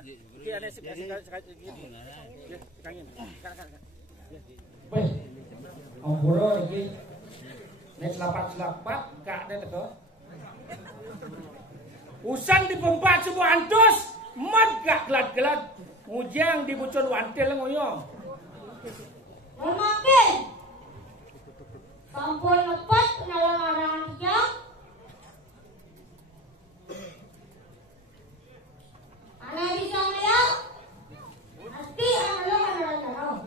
Iki ana sekali gini. Kangin. Wes. Omboro iki nek selapat gak ada teko. Usang dipempat semua antus, mat gak gelat-gelat. Mujang dibucon wantil ngoyo. Makin. Sampun lepat larangan kijang. Ana bisa ngeliat. Pasti ana larangan.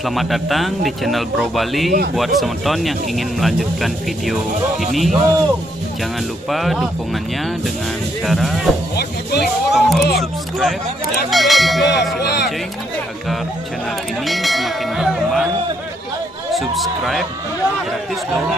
Selamat datang di channel Bro Bali. Buat semeton yang ingin melanjutkan video ini, jangan lupa dukungannya dengan cara klik tombol subscribe dan notifikasi lonceng agar channel ini semakin berkembang. Subscribe gratis loh.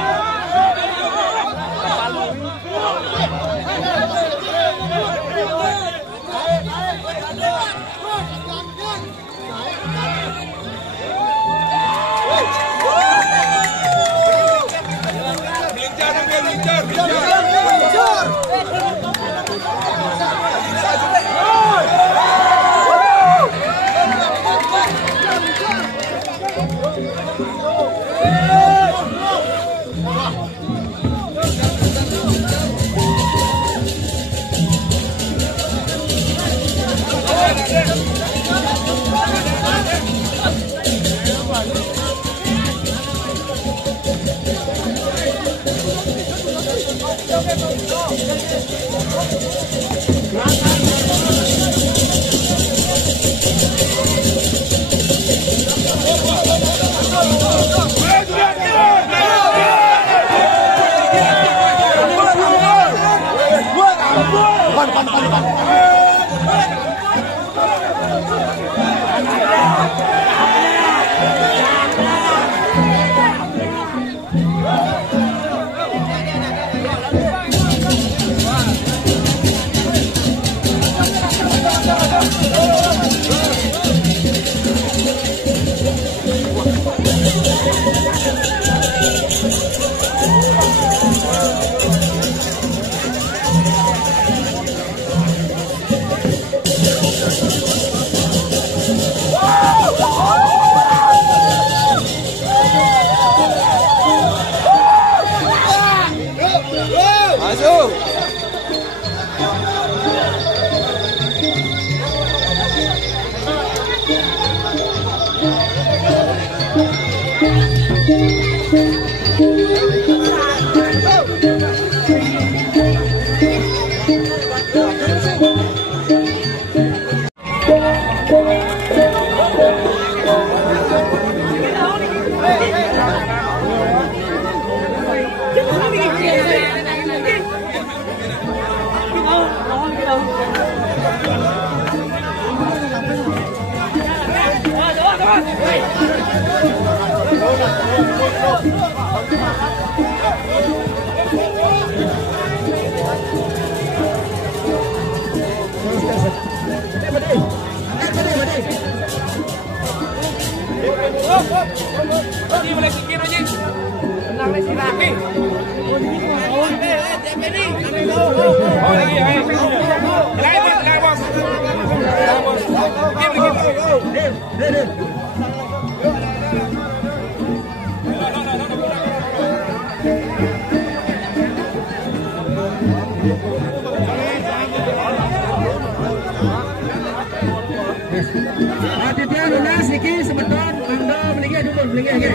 Aditya lunas iki sebentar Anda meninggi dulu meninggi.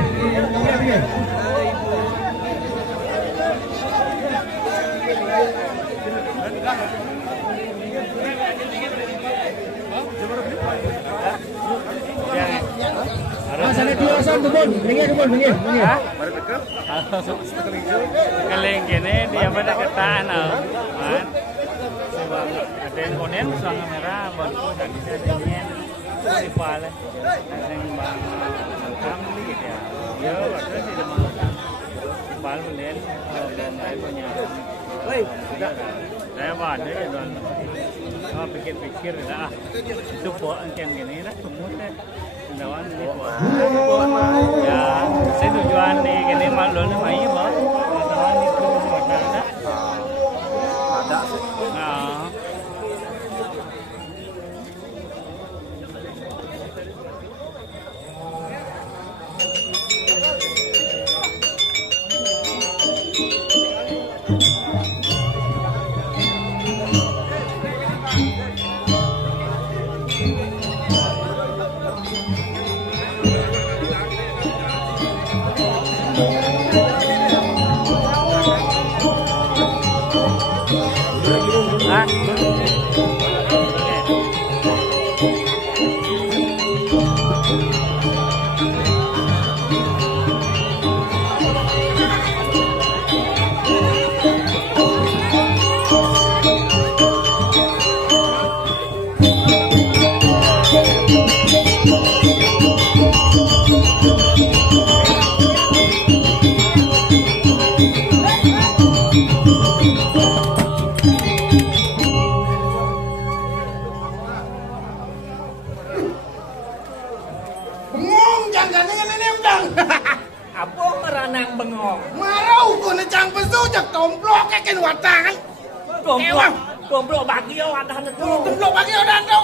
Keling kene dia pada ketaan kan. Ada yang konen suang merah baru tadi saya ingin di pale. Yang bang kam gitu ya. Ya terus ini mah pal konen dan lain punya. Woi, sudah. Saya wadah ya don. Oh pikir-pikir dah. Itu buat yang gini lah semutnya. Dawan ini buat. Ya, saya tujuan di gini malu nih mai bang. Dawan itu ada. Ada sih. Nah. Apa meranang bengong? Marau ko na chang pasu jak tomplok ke ken watang. Tomplok bagio ada tu. Tomplok bagi orang tu.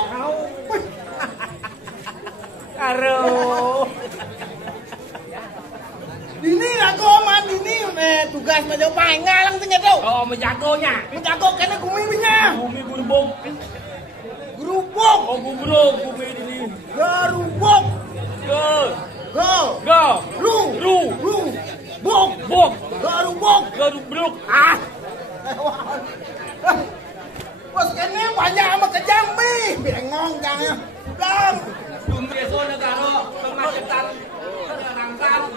Karo. Dini aku man dini tugas macam pangal lang tinggal tu. Oh menjagonya. Menjago kena gumi punya. Bumi berbong. Gerubuk. Oh gubruk bumi ini. Gerubuk. Go. Go. Ru. Buk. Gerubuk. Gerubruk. Bos kena banyak sama kejambi. Bengong jangan. Dang. Dumreso negara kemacetan rangkam.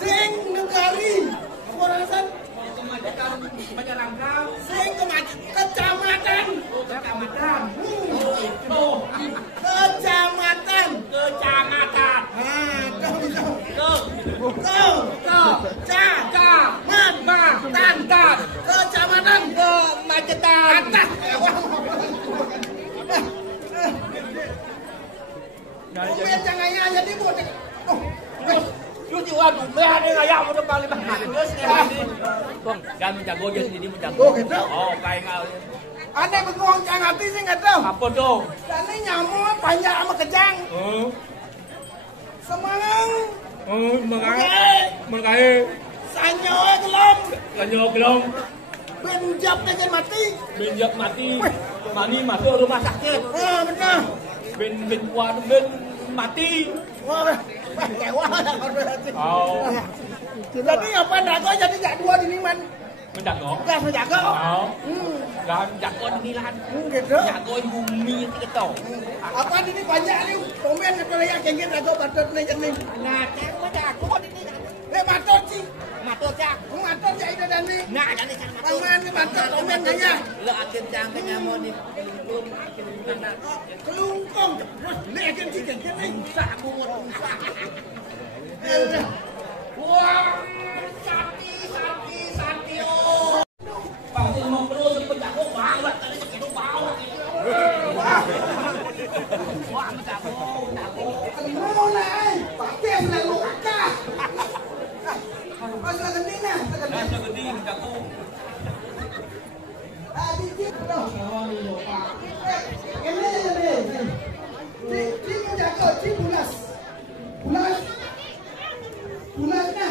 Sing negari. Apa rasan? Kemacetan menyerangkam. Sing kecamatan. Kecamatan. Kecamatan. Kecamatan. Kemacetan. Kemudian jangan jadi bocah. Cuci waduh, ada ayam udah paling mahal. Bang, jangan menjago je sini menjago. Oh gitu. Oh, kayak ngau. Aneh bengong jangan hati sih nggak tahu. Apa tuh? Ini nyamuk panjang sama kejang. Semangang. Mengai. Sanyo gelom. Gelom. Benjap dengan mati. Benjak mati. Mani masuk rumah sakit. Oh benar. Ben mati. Wah, kewa dah berarti. Oh. Jadi apa dago jadi jak dua di man. Menjago. Gas menjaga. Oh. Dan jago ni lah. Gitu. Jago bumi kita. Apa ini banyak ni komen kata yang kengin dago batot ni jadi. Nah, cak menjago ni. Batot sih. Matur cak. Batot jadi dah dan ni. Nah, jadi cak. Pangan ni batot komen gaya. Lo akhir cang tengah mau ni. Kelungkong. Ni akan tiga ni. Saku. Wah, Sati oh. Pasti mau perlu menjago banget tadi itu bau. Wah, menjago. Mau naik. Pakai selalu kakak. Pas lagi ni nah. Gede menjago. Dikit dah. Ini menjaga, bulas. Bulasnya.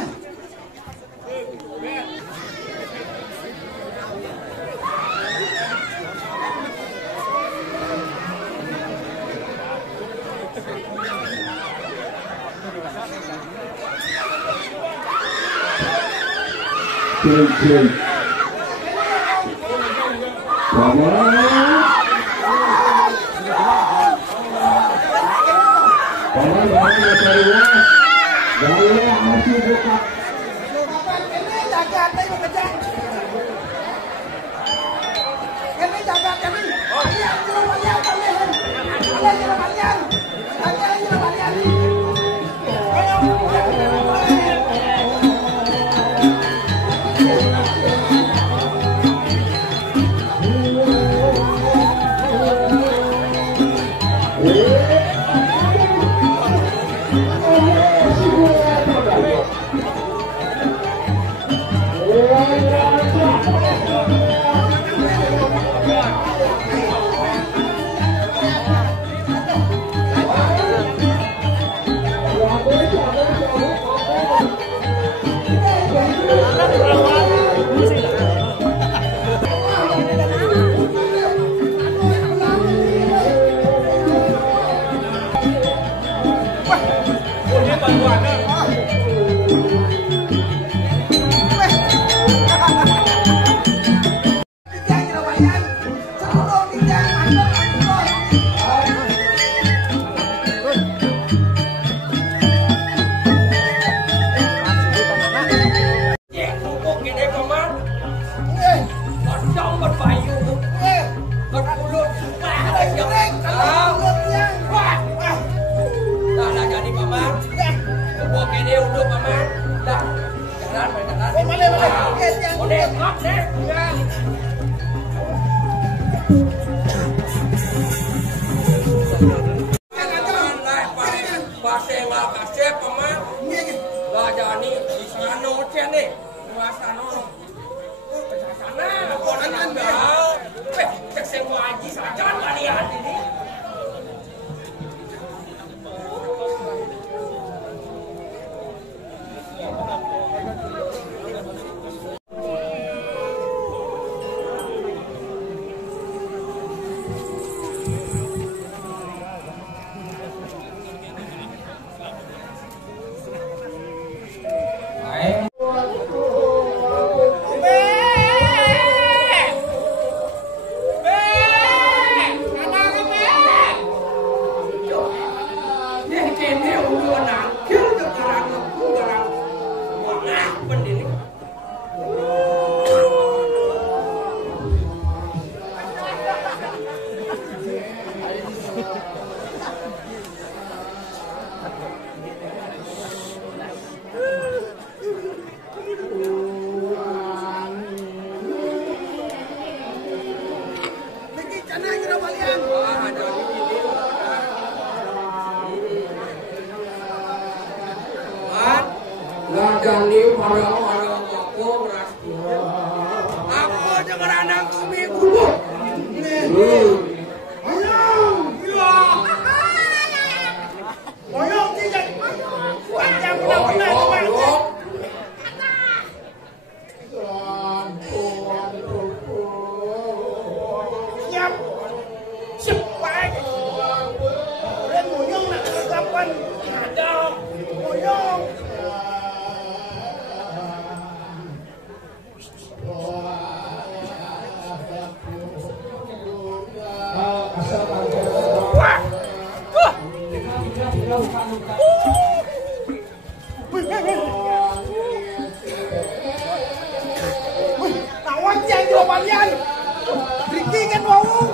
Anaknya mau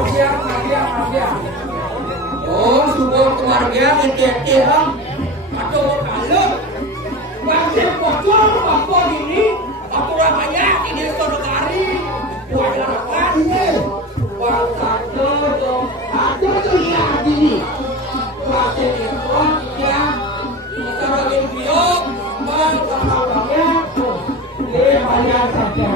Oh, sudah keluarga mencetak atau kalau bangsa bocor apa ini apa namanya ini saudari walaupun waktu ada tuh ya gini waktu itu ya kita lagi video orangnya dia bayar saja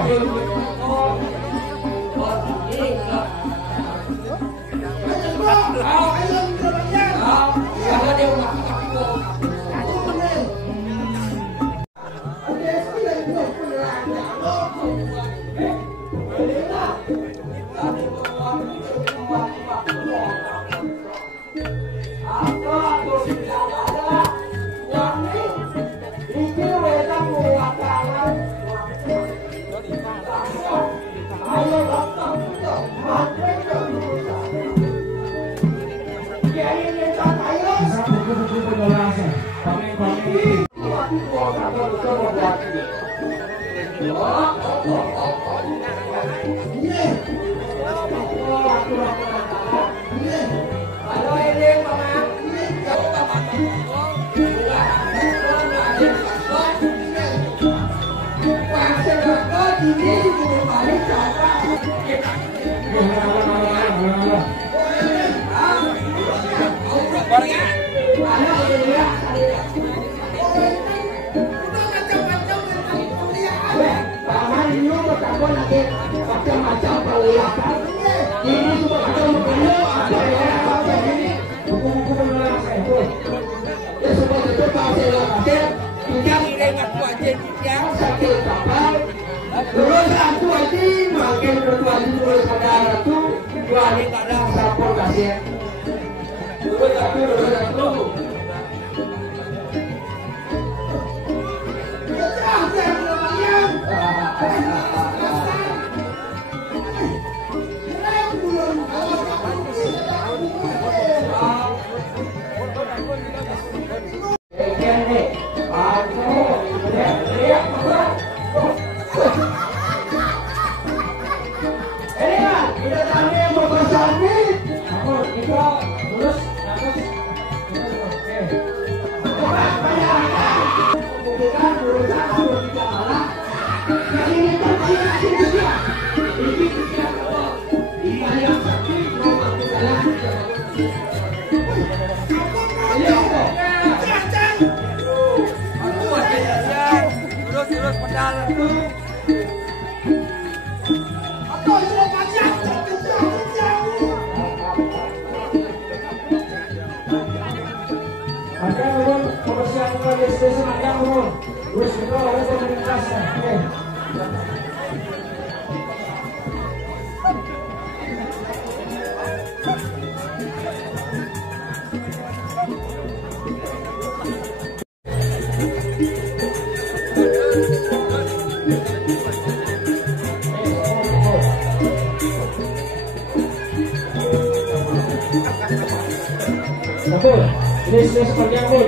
Ini seperti apa?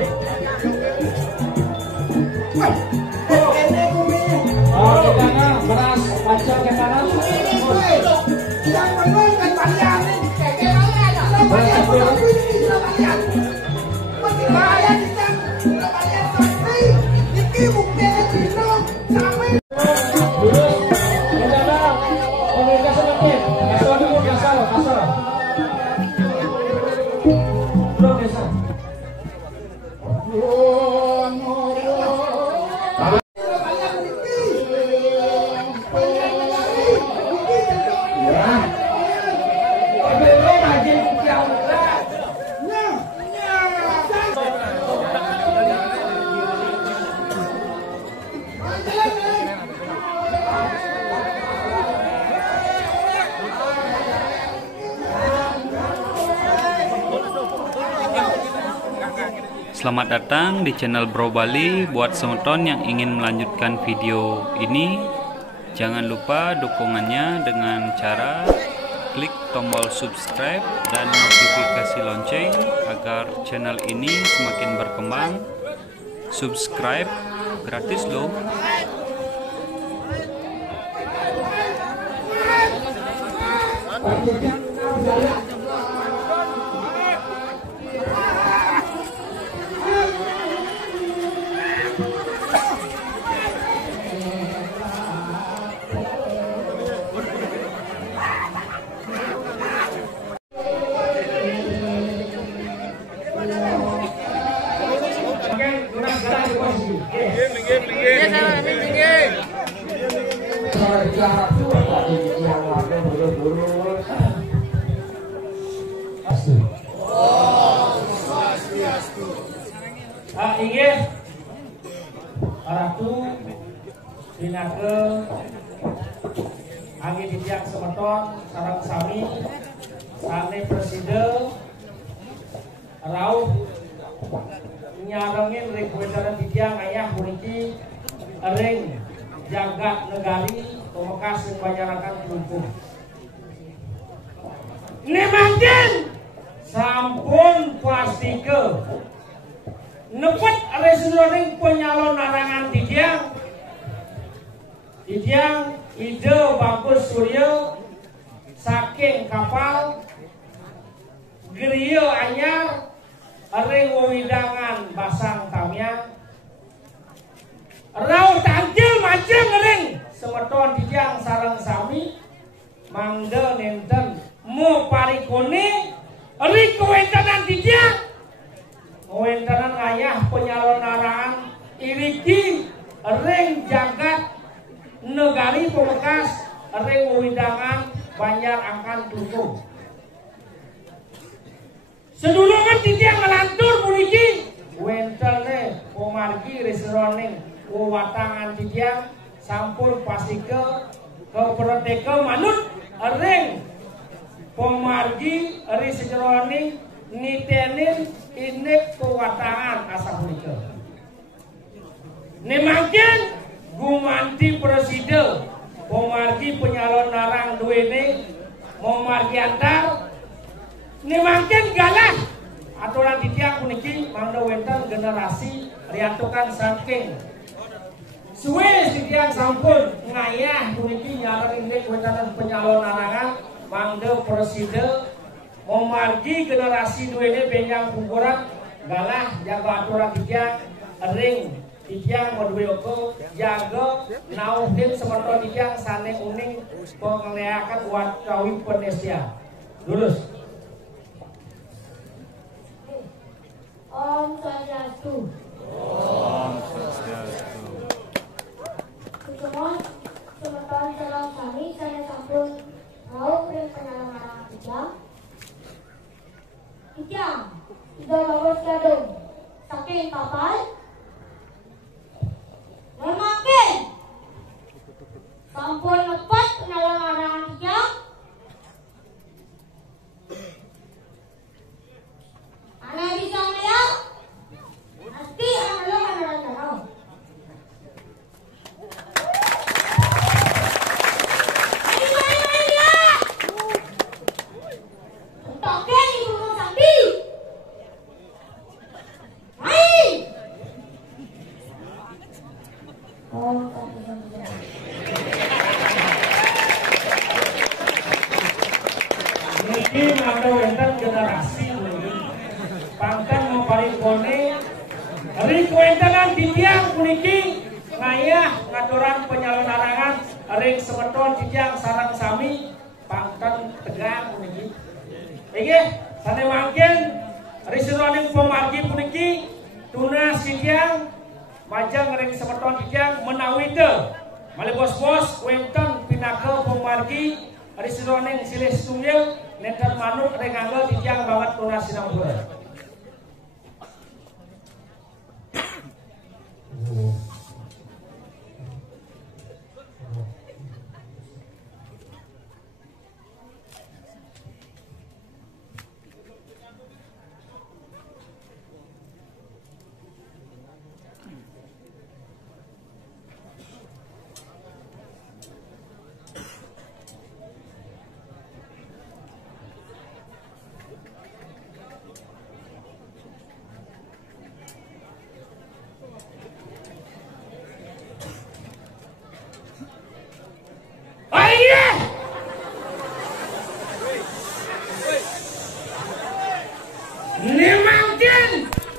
Oh, kita beras pacang ke tanah. Yang menang kan bayar nih. Bayar bayar. Masih bayar di sana. Bayar sampai iki bukti dino sampai. Selamat datang di channel Bro Bali. Buat semeton yang ingin melanjutkan video ini, jangan lupa dukungannya dengan cara klik tombol subscribe dan notifikasi lonceng agar channel ini semakin berkembang. Subscribe gratis loh. bisa lihat. Inggih Ratu Pinake Anggi Dijak Semeton sareng sami sane presiden rauh nyarengin rekuendaran Dijak ayah puniki ring jagat negari pemekas panyarakan lumpuh nemangkin sampun pastike nepet resuluning penyalon narangan Dijang ide bagus surya saking kapal griya anyar ring widangan basang tamya rauh tampil macem ring semeton Dijang sareng sami mangga nenten mo parikone rikuentanan Dijang wentanan ayah penyalon narangan iriki ring jagat negari pemekas ring widangan Banjar Angkan Tutup sedulungan Dijang melantur puniki wentane pemargi reseroning watangan Dijang sampun pastike ke perteke manut ring pemargi reseroning nitenin inek kewatangan asa punika nemangkin gumanti presiden pemargi penyalon narang duwene memargi antar nemangkin galah aturan Dijang puniki mangda wenten generasi riatukan saking suwe Dijang sampun ngayah puniki nyareng inek wentanan penyalon narangan mangda presiden memargi generasi duwene benjang kumpuran galah jaga aturan Dijang ring Dijang modweko jaga nauhin semeton Dijang sane uning pengeleakan watawi penesia lulus Om Swastiastu. Om Swastiastu. Semua semeton sareng sami saya sampun rauh ring penyalon narangan Dijang ide bagus gadung saking kapal memakai sampun lepas penyalon narangan Dijang ana bisa melihat pasti ana tahu niki mangga wenten generasi pangkan mau parikone rikuentanan Dijang puniki ngayah ngaturan penyalon narangan ring semeton Dijang sareng sami pangkan tegang puniki inggih sane mangkin risironing pemargi puniki tunas Dijang majang ring semeton Dijang menawi teu malih bos-bos wenten pinake pemargi risironing silih tunggil nenten manuk ring anggo Dijang banget tunas sinambura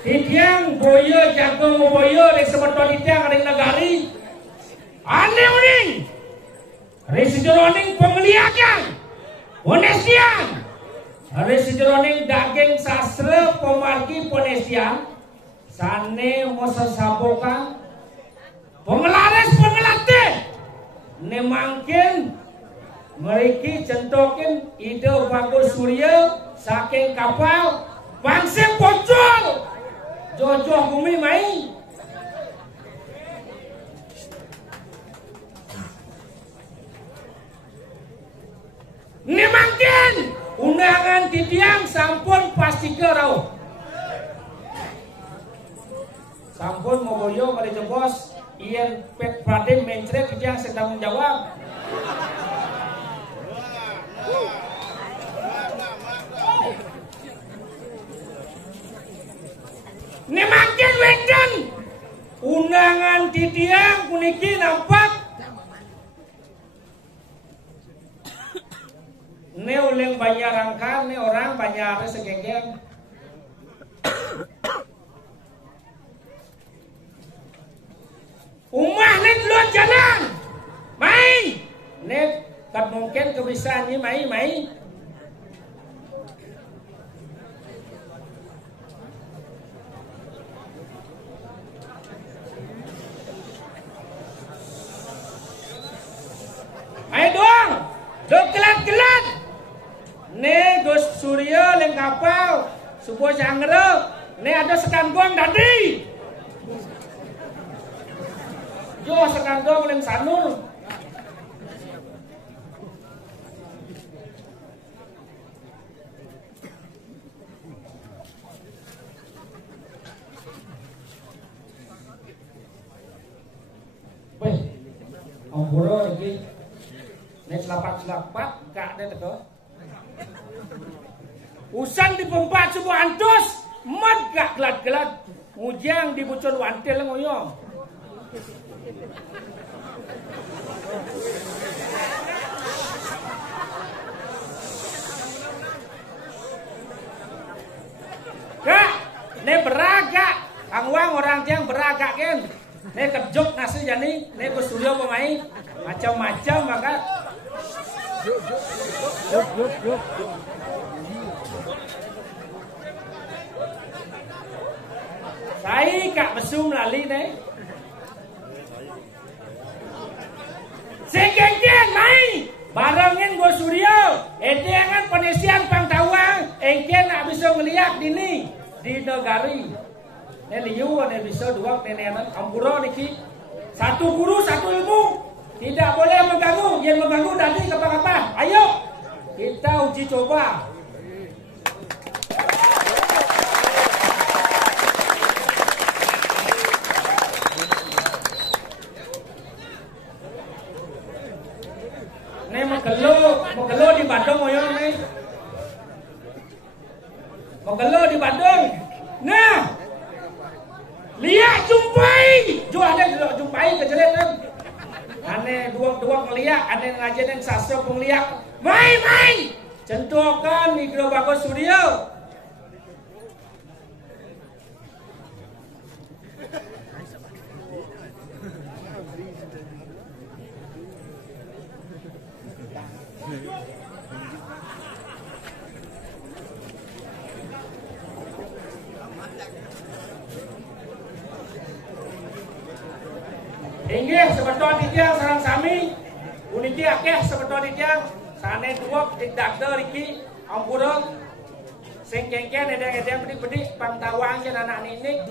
Titiang boyo jago boyo di sebetul titiang ada negari. Aneh uning. Resijeroning pengliakan. Ponesian. Resijeroning daging sastra pemargi ponesian. Sane mosa sabokan. Pengelaris pengelatih. Ne mangkin mereka centokin ide bagus surya saking kapal bangsa pocong jojoh bumi mai ne mangkin undangan titiang sampun pasti kerau sampun moboyo pada jebos Ian pet pradem mencret yang sedang menjawab. Nemakin wedan undangan titiang puniki nampak ne oleh banyak rangka ne orang banyak segenggen. Umah net lu jalan, mai, net tak mungkin kebisaannya mai. Ayo doang, do kelat, ne Gus Surya leng kapal, subuh jangre, ne ada sekangkong tadi. Jo sekandong leng sanur. Weh, omboro iki. Nek selapat gak ada teko. Usang di pempat semua antus, mat gak gelat-gelat. Mujang di bucon wantel ngoyo. Kak, ne beragak, angwang orang tiang beragak kan. Ne kejok nasi jani, ne Gus Surya pemain macam-macam maka. Yuk. Saya kak mesum lali ne. Segenggen mai barengin Gus Surya edengan penesian pangtawang engken nak bisa ngeliat dini di negari ne liu ne bisa dua nenenan ampura niki satu guru satu ilmu tidak boleh mengganggu yang mengganggu tadi kapan-kapan ayo kita uji coba. Megelo di Bandung moyo nih. Megelo di Bandung. Nah. Lihat jumpai. Jualnya jumpai kejeletan. Ane dua ngeliat, ane ngajarin sastra pengliak. Mai. Centokan di Gro Bagus Studio. Inggih sebetul titiang sareng sami uniki akeh sebetul titiang sane dua didakter iki ampura sing kengken edeng-edeng bedik-bedik pangtawang jen anak ninik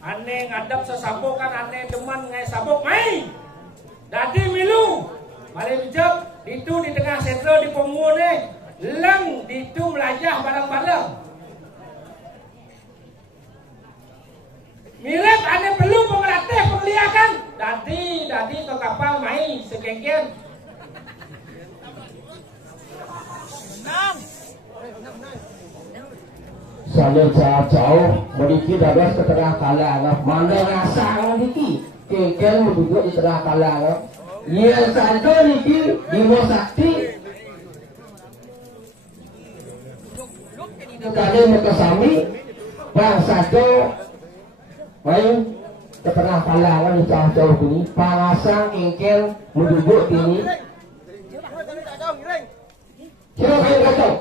ane ngadep sesabuk kan ane demen ngai sabuk mai dadi milu mari bijak itu di tengah sentro di pemune leng itu melajah barang-barang mirip ane perlu pengelatih pengliakan dadi ke kapal mai segenggen Saya jauh memiliki dadas ke tengah kalang mana rasa memiliki kengkel duduk di tengah kalang ia santo memiliki Bimo Sakti kali mereka sami bangsa Jo main setengah kalah di jauh-jauh ini pangasang ingkel menduduk ini sila kayo kacau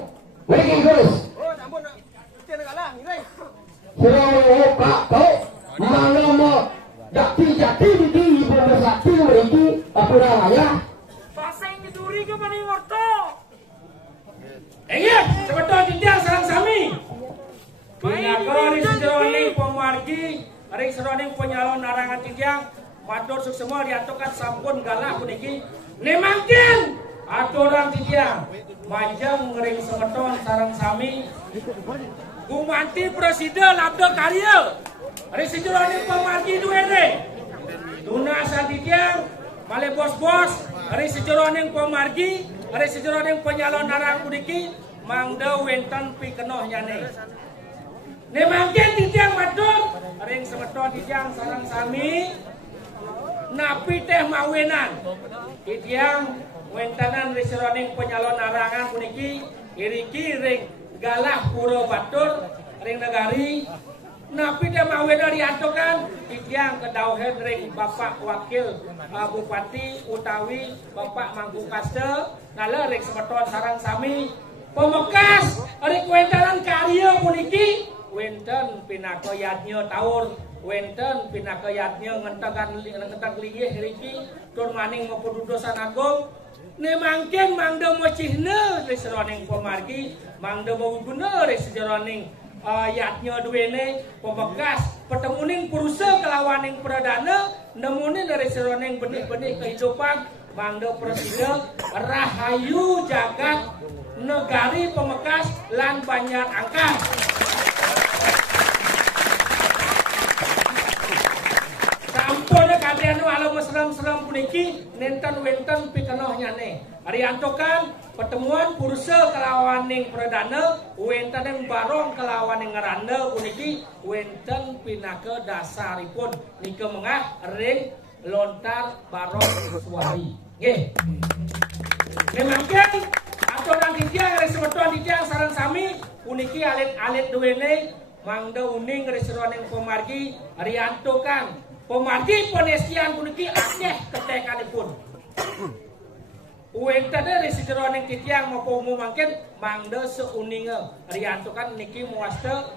mereka terus sila muka kau mana mau jati di ibu bersatu mereka apa namanya pasang keduri ke paning orto iya sebetulnya tidak sarang sami Pinaka hari sejeroning pemargi hari sejeroning penyalon narangan tidiang matur semua diatukan sampun galah puniki nemangkin aturan tidiang majang ngering semeton sarang sami gumanti presiden labda karya hari sejeroning pemargi duene tuna satidiang male bos-bos hari sejeroning pemargi hari sejeroning penyalon narang puniki mangda wenten pikenoh nyane nemangken titiang matur ring semeton titiang sarang sami napi teh mawenan titiang wentanan riseroning penyalon narangan puniki iriki ring galah pura batur ring negari napi teh mawenan diantokan titiang kedauhen ring bapak wakil bupati utawi bapak Mangku Kaste nala ring semeton sarang sami pemekas ring wentanan karya puniki wenten pinakayatnya taur wenten pinakayatnya ngentak liyeh riki tur maning mapududosan agung nemangken mangda mocihne riseroning pemargi mangda mawuguna riseroning yatnya duwene pemekas pertemuning purusa kelawaning pradana nemunin riseroning benih-benih kehidupan mangda presiden rahayu jagat negari pemekas lan banyak angka sampun kadean walau mesram-seram puniki nenten wenten pikenoh nyane ariantokan pertemuan pursa kelawaning perdana wenten barong kelawaning ngeranda puniki wenten pinake dasaripun nike mengah ring lontar barong suari nggih memangken aturan titiang resemeton titiang sareng sami puniki alit-alit duwene mangda uning reseroning pemargi ariantokan pemargi penesian puniki akeh ketekanipun wenten dari sejeroning titiang maupun mungkin mangda seuninge ariantokan niki muaste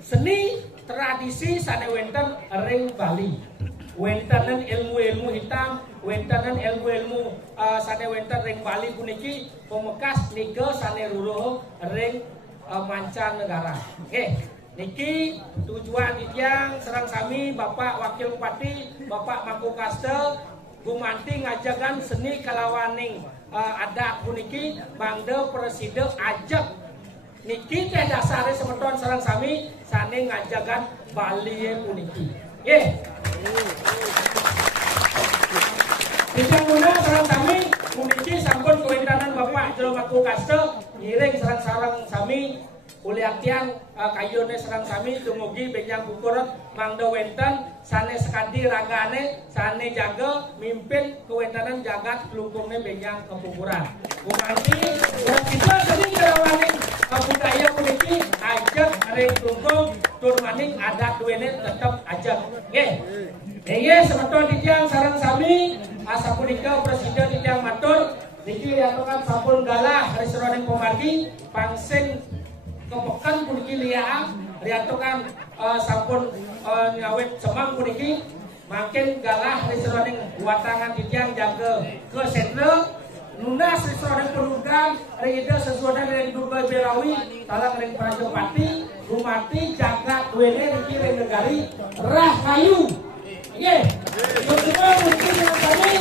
seni tradisi sane wenten ring Bali wentanan ilmu-ilmu hitam wentanan ilmu-ilmu sane wenten ring Bali puniki pemekas nike sane ruruh ring mancanegara niki tujuan titiang serang sami Bapak Wakil Bupati Bapak Mangku Kaste gumanti ngajagan seni kelawaning adat puniki mangda presiden ajak niki teh dasare semeton serang sami sane ngajagan Bali puniki titiang muna serang sami puniki sampun kewentanan Bapak Jero Mangku Kaste ngiring sarang sami uliatian kayune serang sami dumugi benjang kukuran mangda wenten sane sekadi ragane sane jaga mimpin kewentanan jagat kelungkungne benjang kepukuran gumanti urang kita tadi kelawaning budaya puniki ajak ring kelungkung tur maning adat duwene tetep ajak nggih semeton titiang sareng sami asapunika presiden titiang matur niki diatokan sampun galah reseroning pemargi pangsing kepekan puniki liang riantokan sampun ngawet semang puniki makin galah reseroning watangan titiang jaga ke sentre nunas reseroning penunggang rida sesuai dengan Durga Berawi talang ring Prajopati Gumati jagat duwene niki ring negari rahayu semua mungkin dengan kami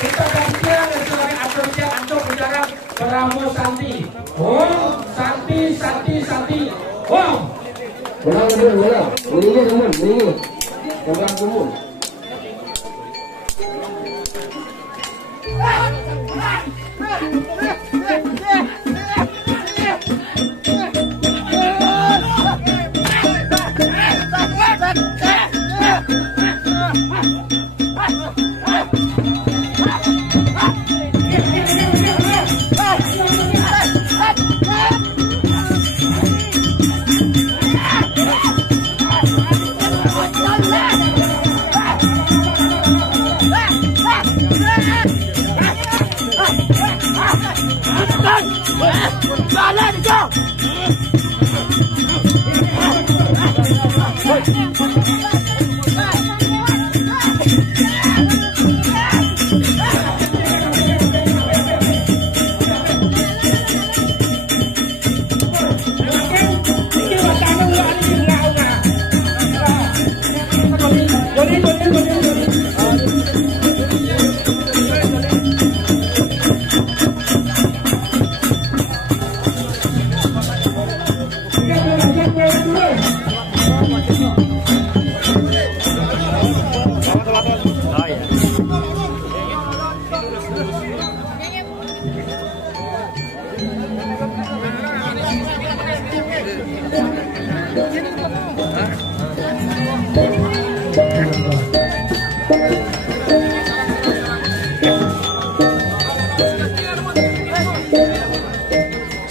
kita gantian reseroning atur antuk bicara Beramo Santi Santi Bolang ini teman ini bolang kumun Balik kau.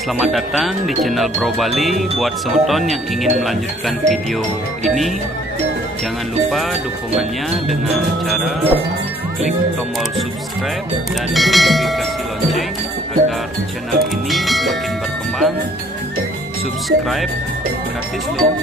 Selamat datang di channel Bro Bali. Buat semeton yang ingin melanjutkan video ini, jangan lupa dukungannya dengan cara klik tombol subscribe dan notifikasi lonceng agar channel ini semakin berkembang. Subscribe gratis loh.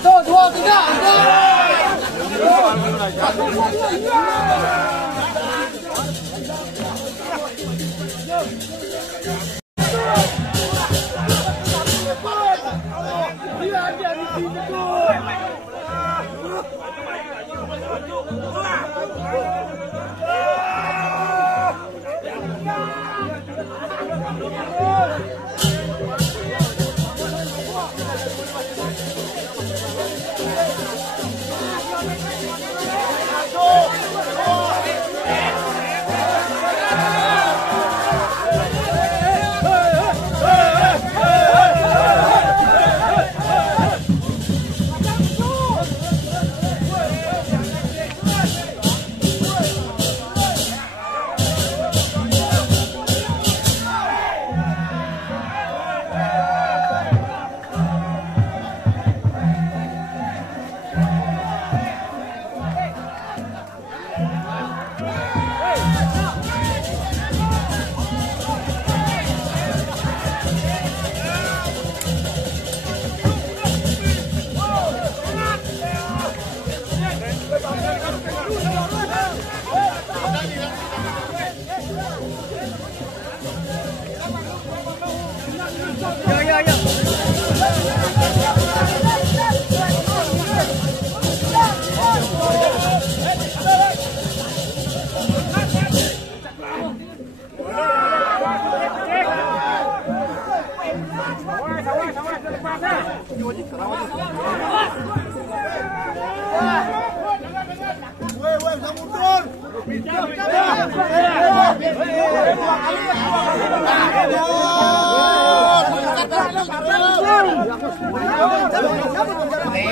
Satu, dua, tiga.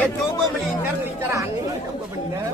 Coba melingkar angin, coba bener.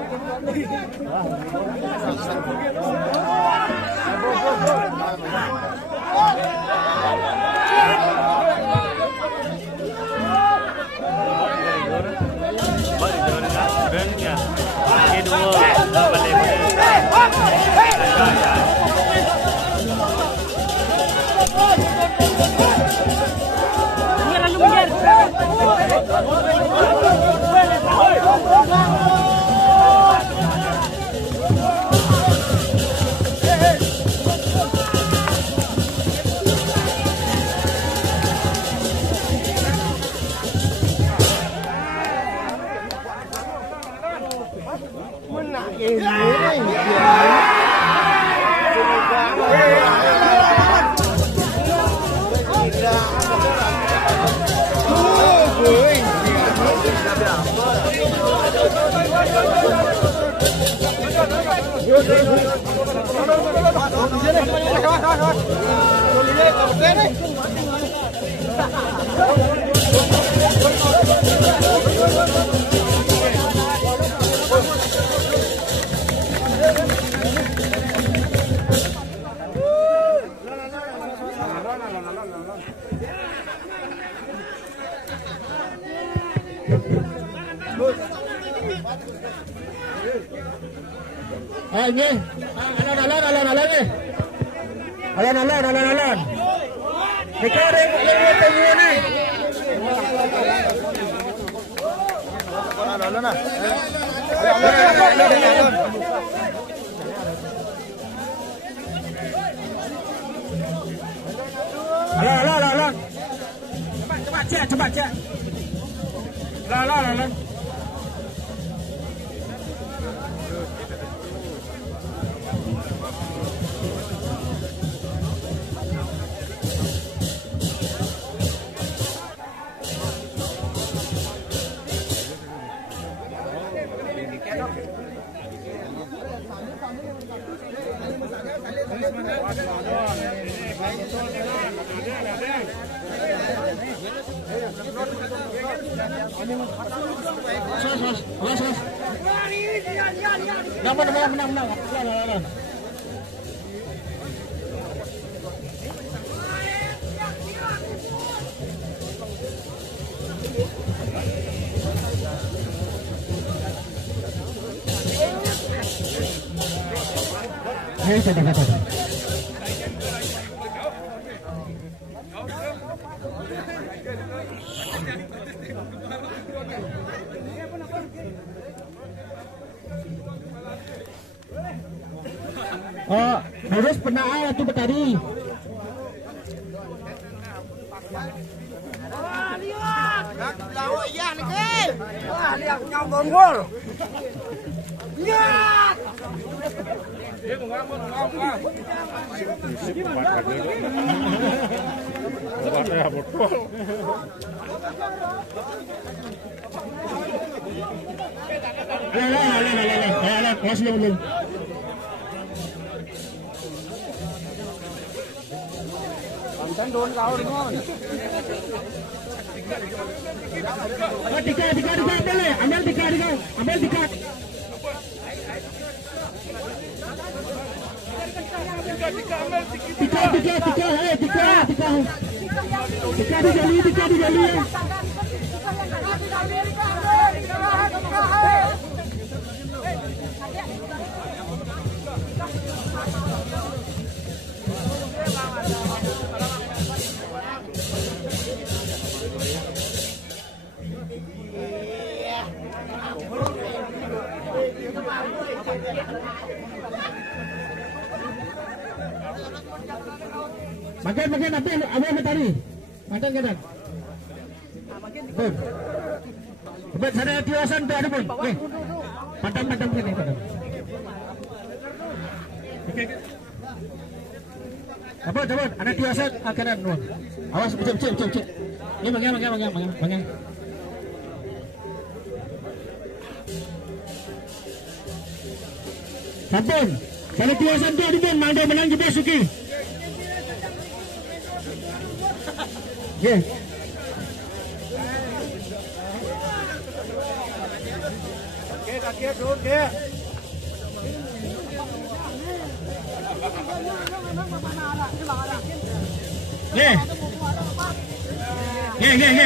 Ini, alon. Sekarang yang tunggu ni. Cepat cek. Lah. Menang. Oh, lurus pernah waktu bertadi. Tiga boleh, ambil tiga. Tiga dijali. Makan apa tadi? Makan kanan. Betul. Sana tiasan tu ada pun. Padam kini. Okey. Apa? Ada tiasan kanan. Awas cek. Ni mangang. Sampun. Sana tiasan tu ada pun. Manda menang juga Suki. Yes. Kaki turun dia.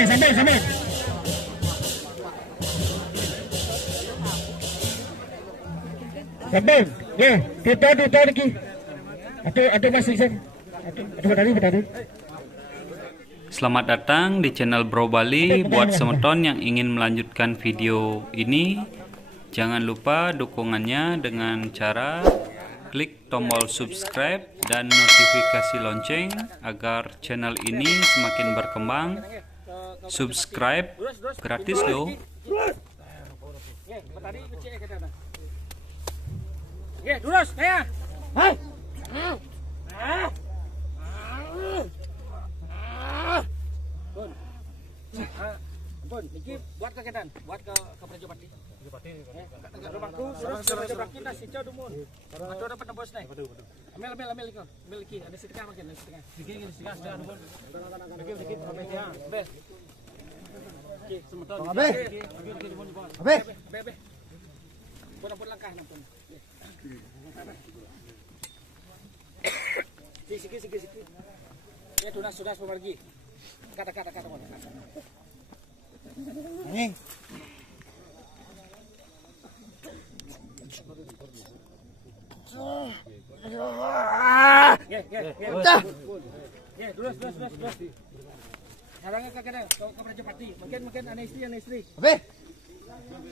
Sampai. Sampai. Kita lagi. Ada masih sen. Ada tadi. Selamat datang di channel Bro Bali. Buat semeton yang ingin melanjutkan video ini, jangan lupa dukungannya dengan cara klik tombol subscribe dan notifikasi lonceng agar channel ini semakin berkembang. Subscribe gratis loh. Pun, ini buat ke kanan, buat ke Prajapati. Ada bangku, suruh bangku dah sicau dumun. Ada dapat nebos nih. Ambil lagi. Ada setengah makin, setengah. Setengah dumun. Dikit, ambil dia. Ambil. Okey, semeton. Ambil. Pun langkah nampun. Sikit. Ya sudah pergi. Kata. Ini. Terus. Harangnya ke Prajapati. Makin ana istri. Habis. Terus